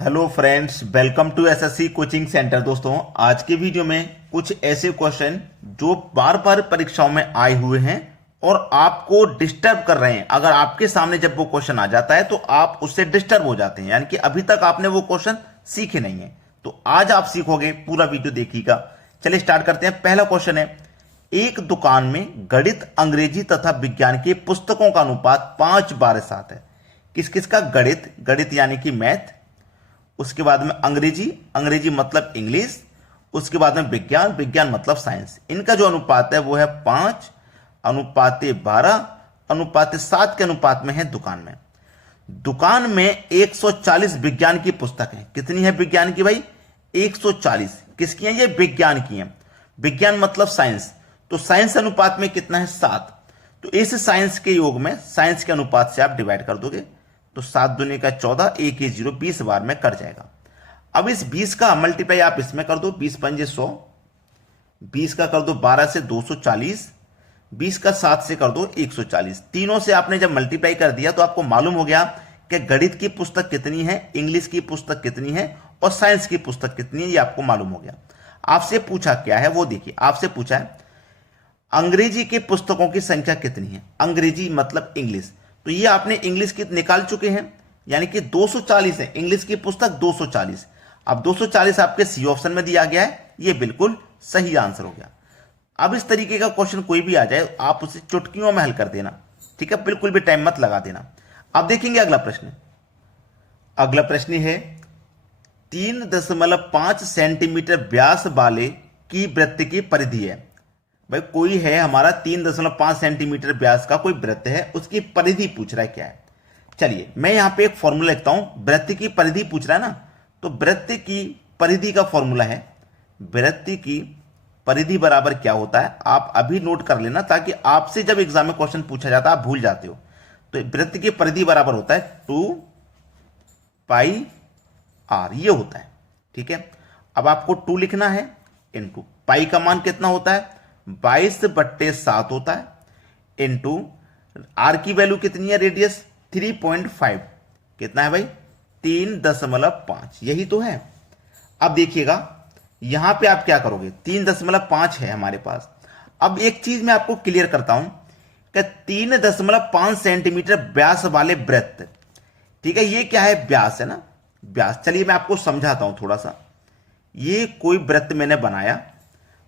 Hello friends, welcome to SSC coaching centre. दोस्तों, आज के वीडियो में कुछ ऐसे क्वेश्चन जो बार बार परीक्षाओं में आए हुए हैं और आपको डिस्टर्ब कर रहे हैं। अगर आपके सामने जब वो क्वेश्चन आ जाता है तो आप उससे डिस्टर्ब हो जाते हैं, यानी कि अभी तक आपने वो क्वेश्चन सीखे नहीं है। तो आज आप सीखोगे, पूरा वीडियो देखिएगा। चलिए स्टार्ट करते हैं। पहला क्वेश्चन है, एक दुकान में गणित, अंग्रेजी तथा विज्ञान के पुस्तकों का अनुपात 5:7 है। किस किस का? गणित, गणित यानी कि मैथ, उसके बाद में अंग्रेजी, अंग्रेजी मतलब इंग्लिश, उसके बाद में विज्ञान, विज्ञान मतलब साइंस। इनका जो अनुपात है वो है 5:12:7 के अनुपात में है दुकान में। दुकान में 140 विज्ञान की पुस्तक है। कितनी है विज्ञान की भाई? 140। किसकी है ये? विज्ञान की है। विज्ञान मतलब साइंस, तो साइंस अनुपात में कितना है? 7। तो इस साइंस के योग में साइंस के अनुपात से आप डिवाइड कर दोगे तो 7 दूनी का 14, 1 0, 20 बार में कट जाएगा। अब इस 20 का मल्टीप्लाई आप इसमें कर दो, 20 पंजे 100, 20 का कर दो 12 से 240, 20 का 7 से कर दो 140। तीनों से आपने जब मल्टीप्लाई कर दिया तो आपको मालूम हो गया कि गणित की पुस्तक कितनी है, इंग्लिश की पुस्तक कितनी है और साइंस की पुस्तक कितनी है, ये आपको मालूम हो गया। आपसे पूछा क्या है वो देखिए। आपसे पूछा है अंग्रेजी की पुस्तकों की संख्या कितनी है। अंग्रेजी मतलब इंग्लिश, तो ये आपने इंग्लिश की निकाल चुके हैं, यानी कि 240 है इंग्लिश की पुस्तक, 240। अब 240 आपके सी ऑप्शन में दिया गया है, ये बिल्कुल सही आंसर हो गया। अब इस तरीके का क्वेश्चन कोई भी आ जाए आप उसे चुटकियों में हल कर देना, ठीक है? बिल्कुल भी टाइम मत लगा देना। अब देखेंगे अगला प्रश्न। अगला प्रश्न है 3.5 सेंटीमीटर व्यास वाले की वृत्त की परिधि है। भाई कोई है हमारा 3.5 सेंटीमीटर व्यास का कोई वृत्त है, उसकी परिधि पूछ रहा है क्या है। चलिए मैं यहां पे एक फॉर्मूला लिखता हूं। वृत्त की परिधि पूछ रहा है ना, तो वृत्त की परिधि का फॉर्मूला है, वृत्त की परिधि बराबर क्या होता है आप अभी नोट कर लेना, ताकि आपसे जब एग्जाम में क्वेश्चन पूछा जाता है आप भूल जाते हो। तो वृत्त की परिधि बराबर होता है 2πr, ये होता है, ठीक है? अब आपको 2 लिखना है, इनटू पाई का मान कितना होता है? 22/7 होता है, इंटू आर की वैल्यू कितनी है? रेडियस 3.5। कितना है भाई? 3.5, यही तो है। अब देखिएगा यहां पे आप क्या करोगे, 3.5 है हमारे पास। अब एक चीज मैं आपको क्लियर करता हूं कि 3.5 सेंटीमीटर व्यास वाले वृत्त, ठीक है? ये क्या है? व्यास है ना, व्यास। चलिए मैं आपको समझाता हूं थोड़ा सा। ये कोई वृत्त मैंने बनाया,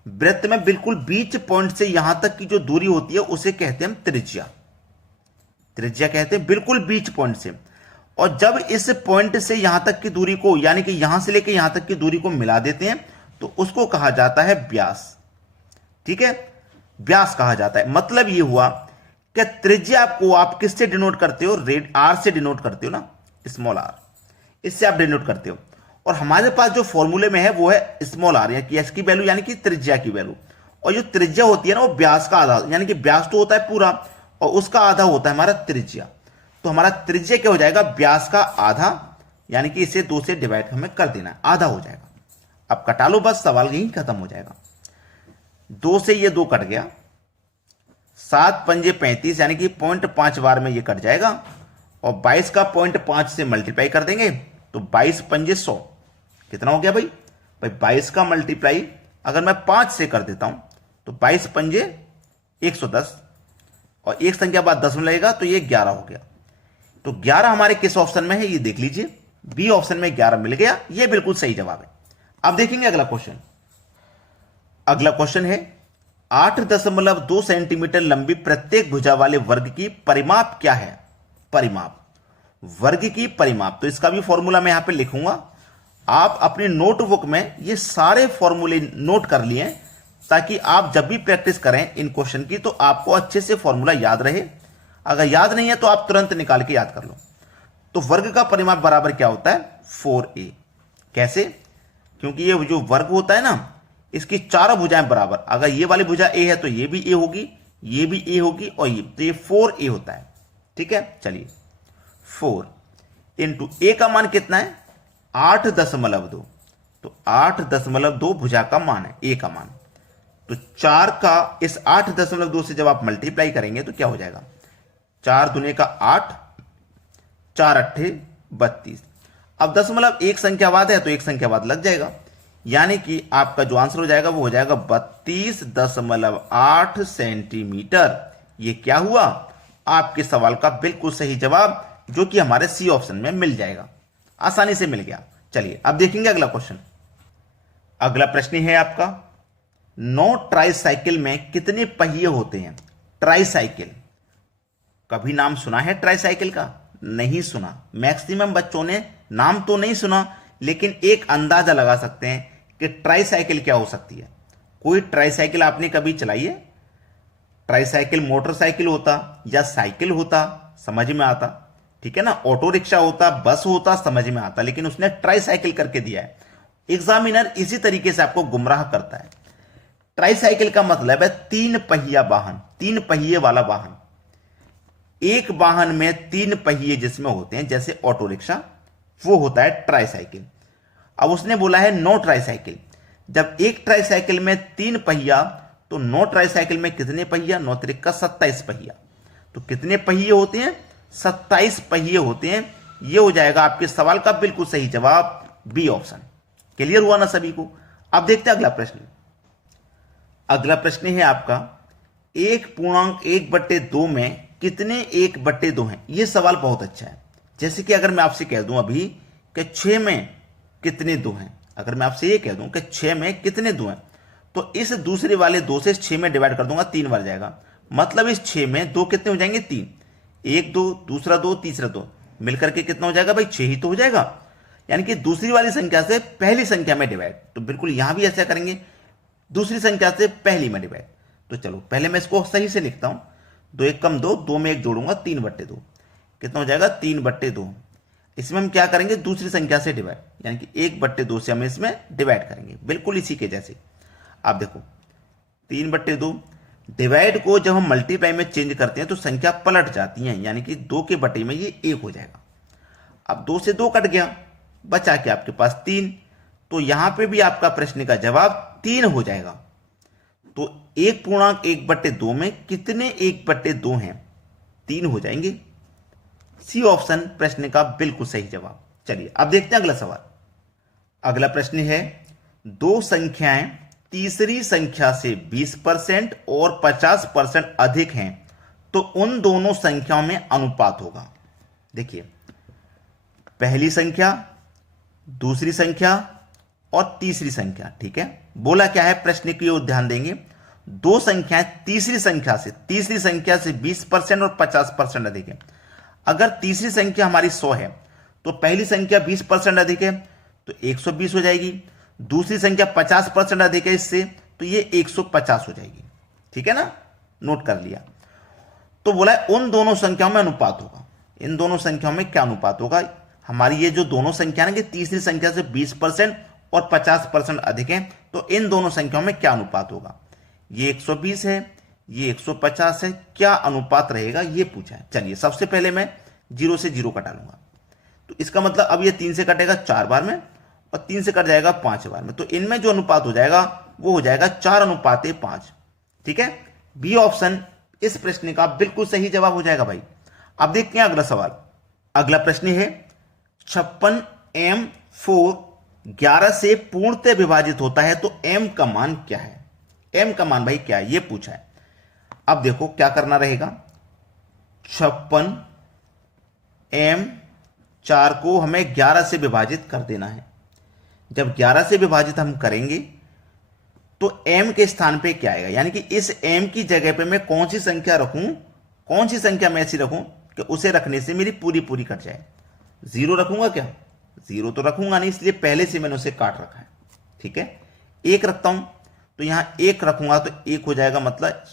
वृत्त में बिल्कुल बीच पॉइंट से यहां तक की जो दूरी होती है उसे कहते हैं हम त्रिज्या। त्रिज्या कहते हैं बिल्कुल बीच पॉइंट से। और जब इस पॉइंट से यहां तक की दूरी को, यानी कि यहां से लेकर यहां तक की दूरी को मिला देते हैं तो उसको कहा जाता है व्यास, ठीक है? व्यास कहा जाता है। मतलब ये हुआ कि त्रिज्या को आप किससे डिनोट करते हो? आर से डिनोट करते हो ना, स्मॉल आर, इससे आप डिनोट करते हो। और हमारे पास जो फॉर्मूले में है वो है स्मॉल आर, यानी कि एस की वैल्यू, यानी कि त्रिज्या की वैल्यू। और जो त्रिज्या होती है ना वो व्यास का आधा, यानी कि व्यास तो होता है पूरा और उसका आधा होता है हमारा त्रिज्या। तो हमारा त्रिज्या क्या हो जाएगा? व्यास का आधा, यानी कि इसे 2 से डिवाइड हमें कर देना, आधा हो जाएगा। अब कटा लो, बस सवाल यही खत्म हो जाएगा। 2 से ये 2 कट गया, 7 पंजे 35, यानी कि 0.5 बार में ये कट जाएगा। और 22 का 0.5 से मल्टीप्लाई कर देंगे तो 22 पंजे 100। कितना हो गया भाई? 22 का मल्टीप्लाई अगर मैं 5 से कर देता हूं तो 22 पंजे 110, और एक संख्या बाद 10 में लगेगा तो ये 11 हो गया। तो 11 हमारे किस ऑप्शन में है ये देख लीजिए, बी ऑप्शन में 11 मिल गया, ये बिल्कुल सही जवाब है। अब देखेंगे अगला क्वेश्चन। अगला क्वेश्चन है 8.2 सेंटीमीटर लंबी प्रत्येक भुजा वाले वर्ग की परिमाप क्या है? परिमाप, वर्ग की परिमाप। तो इसका भी फॉर्मूला मैं यहां पे लिखूंगा, आप अपनी नोटबुक में ये सारे फॉर्मूले नोट कर लिए ताकि आप जब भी प्रैक्टिस करें इन क्वेश्चन की तो आपको अच्छे से फॉर्मूला याद रहे। अगर याद नहीं है तो आप तुरंत निकाल के याद कर लो। तो वर्ग का परिमाप बराबर क्या होता है? 4a। कैसे? क्योंकि ये जो वर्ग होता है ना, इसकी चारों भुजाएं बराबर, अगर ये वाली भुजा a है तो ये भी a होगी, ये भी a होगी, और ये, तो ये 4a होता है, ठीक है? चलिए 4 इंटू a का मान कितना है? 8.2। तो 8.2 भुजा का मान है, a का मान। तो 4 का इस 8.2 से जब आप मल्टीप्लाई करेंगे तो क्या हो जाएगा? 4 दूने का 8, 4 अट्ठे 32। अब दशमलव एक संख्यावाद है तो एक संख्यावाद लग जाएगा, यानी कि आपका जो आंसर हो जाएगा वो हो जाएगा 32.8 सेंटीमीटर। ये क्या हुआ? आपके सवाल का बिल्कुल सही जवाब, जो कि हमारे सी ऑप्शन में मिल जाएगा, आसानी से मिल गया। चलिए अब देखेंगे अगला क्वेश्चन। अगला प्रश्न है आपका, 9 ट्राईसाइकिल में कितने पहिए होते हैं? ट्राईसाइकिल, कभी नाम सुना है ट्राईसाइकिल का? नहीं सुना। मैक्सिमम बच्चों ने नाम तो नहीं सुना, लेकिन एक अंदाजा लगा सकते हैं कि ट्राईसाइकिल क्या हो सकती है। कोई ट्राईसाइकिल आपने कभी चलाई है? ट्राईसाइकिल मोटरसाइकिल होता या साइकिल होता, समझ में आता, ठीक है ना। ऑटो रिक्शा होता, बस होता, समझ में आता, लेकिन उसने ट्राईसाइकिल करके दिया है। एग्जामिनर इसी तरीके से आपको गुमराह करता है। ट्राईसाइकिल का मतलब है 3 पहिया वाहन, 3 पहिए वाला वाहन। एक वाहन में 3 पहिए जिसमें होते हैं, जैसे ऑटो रिक्शा, वो होता है ट्राईसाइकिल। अब उसने बोला है 9 ट्राईसाइकिल। जब एक ट्राईसाइकिल में 3 पहिया, तो 9 ट्राईसाइकिल में कितने पहिया? 9 त्रिक का 27 पहिया। तो कितने पहिए होते हैं? 27 पहिए होते हैं। ये हो जाएगा आपके सवाल का बिल्कुल सही जवाब, बी ऑप्शन। क्लियर हुआ ना सभी को? अब देखते हैं अगला प्रश्न। अगला प्रश्न है आपका, 1.1/2 में कितने 1/2 हैं? ये सवाल बहुत अच्छा है। जैसे कि अगर मैं आपसे कह दूं अभी कि 6 में कितने 2 हैं, अगर मैं आपसे ये कह दूं कि 6 में कितने 2 हैं, तो इस दूसरे वाले 2 से 6 में डिवाइड कर दूंगा, 3 बार जाएगा। मतलब इस 6 में 2 कितने हो जाएंगे? 3। 1 2, दूसरा 2, तीसरा 2, मिलकर के कितना हो जाएगा भाई? 6 ही तो हो जाएगा। यानी कि दूसरी वाली संख्या से पहली संख्या में डिवाइड। तो बिल्कुल यहां भी ऐसा करेंगे, दूसरी संख्या से पहली में डिवाइड। तो चलो पहले मैं इसको सही से लिखता हूं। 2 1 कम 2, 2 में 1 जोड़ूंगा, 3/2। कितना हो जाएगा? 3/2। इसमें हम क्या करेंगे? दूसरी संख्या से डिवाइड, यानी कि 1/2 से हम इसमें डिवाइड करेंगे, बिल्कुल इसी के जैसे। आप देखो 3/2 डिवाइड को जब हम मल्टीप्लाई में चेंज करते हैं तो संख्या पलट जाती है, यानी कि 2 के बटे में ये 1 हो जाएगा। अब 2 से 2 कट गया, बचा के आपके पास 3। तो यहां पे भी आपका प्रश्न का जवाब 3 हो जाएगा। तो 1.1/2 में कितने 1/2 हैं? 3 हो जाएंगे। सी ऑप्शन प्रश्न का बिल्कुल सही जवाब। चलिए अब देखते हैं अगला सवाल। अगला प्रश्न है, 2 संख्याएं तीसरी संख्या से 20% और 50% अधिक हैं, तो उन दोनों संख्याओं में अनुपात होगा। देखिए, पहली संख्या, दूसरी संख्या और तीसरी संख्या, ठीक है। बोला क्या है प्रश्न की ओर ध्यान देंगे। 2 संख्याएं तीसरी संख्या से 20% और 50% अधिक है। अगर तीसरी संख्या हमारी 100 है तो पहली संख्या 20% अधिक है तो 120 हो जाएगी। दूसरी संख्या 50% अधिक है इससे, तो ये 150 हो जाएगी, ठीक है ना। नोट कर लिया। तो बोला है उन दोनों संख्याओं में अनुपात होगा। इन दोनों संख्याओं में क्या अनुपात होगा? हमारी ये जो दोनों संख्या है, तीसरी संख्या से 20% और 50% अधिक है, तो इन दोनों संख्याओं में क्या अनुपात होगा? ये 120 है, ये 150 है, क्या अनुपात रहेगा ये पूछा है। चलिए सबसे पहले मैं 0 से 0 कटा लूंगा। तो इसका मतलब अब ये 3 से कटेगा 4 बार में और 3 से कट जाएगा 5 बार में। तो इनमें जो अनुपात हो जाएगा वो हो जाएगा 4:5। ठीक है, बी ऑप्शन इस प्रश्न का बिल्कुल सही जवाब हो जाएगा भाई। अब देखते हैं अगला सवाल। अगला प्रश्न है 56m4 11 से पूर्णतः विभाजित होता है तो m का मान क्या है? m का मान भाई क्या है ये पूछा है। अब देखो क्या करना रहेगा। 56m4 को हमें 11 से विभाजित कर देना है। जब 11 से विभाजित हम करेंगे तो m के स्थान पे क्या आएगा, यानी कि इस m की जगह पे मैं कौन सी संख्या रखूं, कौन सी संख्या मैं ऐसी रखूं कि उसे रखने से मेरी पूरी पूरी कट जाए। 0 रखूंगा क्या? 0 तो रखूंगा नहीं, इसलिए पहले से मैंने उसे काट रखा है। ठीक है, 1 रखता हूं तो यहां 1 रखूंगा तो 1 हो जाएगा, मतलब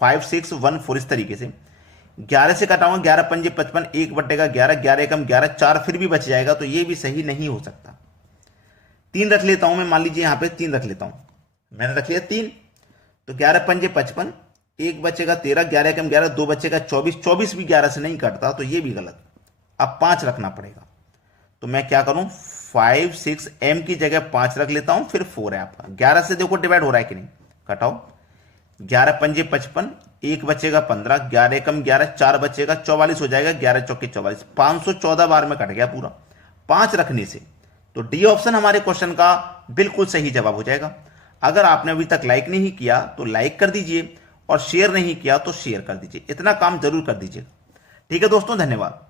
5 6 1 4 इस तरीके से। 11 से कटाऊंगा, 11 पंजे 55, 1 बटेगा 11, 11 एकम 11, 4 फिर भी बच जाएगा, तो ये भी सही नहीं हो सकता। 3 रख लेता हूं मैं, मान लीजिए यहां पे 3 रख लेता हूं, मैंने रख लिया 3, तो 11 पंजे 55, 1 बचेगा 13, 11 एकम 11, 2 बचेगा 24, 24 भी 11 से नहीं कटता, तो ये भी गलत। अब 5 रखना पड़ेगा, तो मैं क्या करूं, 5 6 m की जगह 5 रख लेता हूं, फिर 4 है आपका। 11 से देखो डिवाइड हो रहा है कि नहीं, कटाओ। 11 पंजे 55, 1 बचेगा 15, 11 एकम 11, 4 बचेगा 44 हो जाएगा, 11 चौके 44, 514 बार में कट गया पूरा। 5 रखने से। तो डी ऑप्शन हमारे क्वेश्चन का बिल्कुल सही जवाब हो जाएगा। अगर आपने अभी तक लाइक नहीं किया तो लाइक कर दीजिए और शेयर नहीं किया तो शेयर कर दीजिए। इतना काम जरूर कर दीजिएगा। ठीक है दोस्तों, धन्यवाद।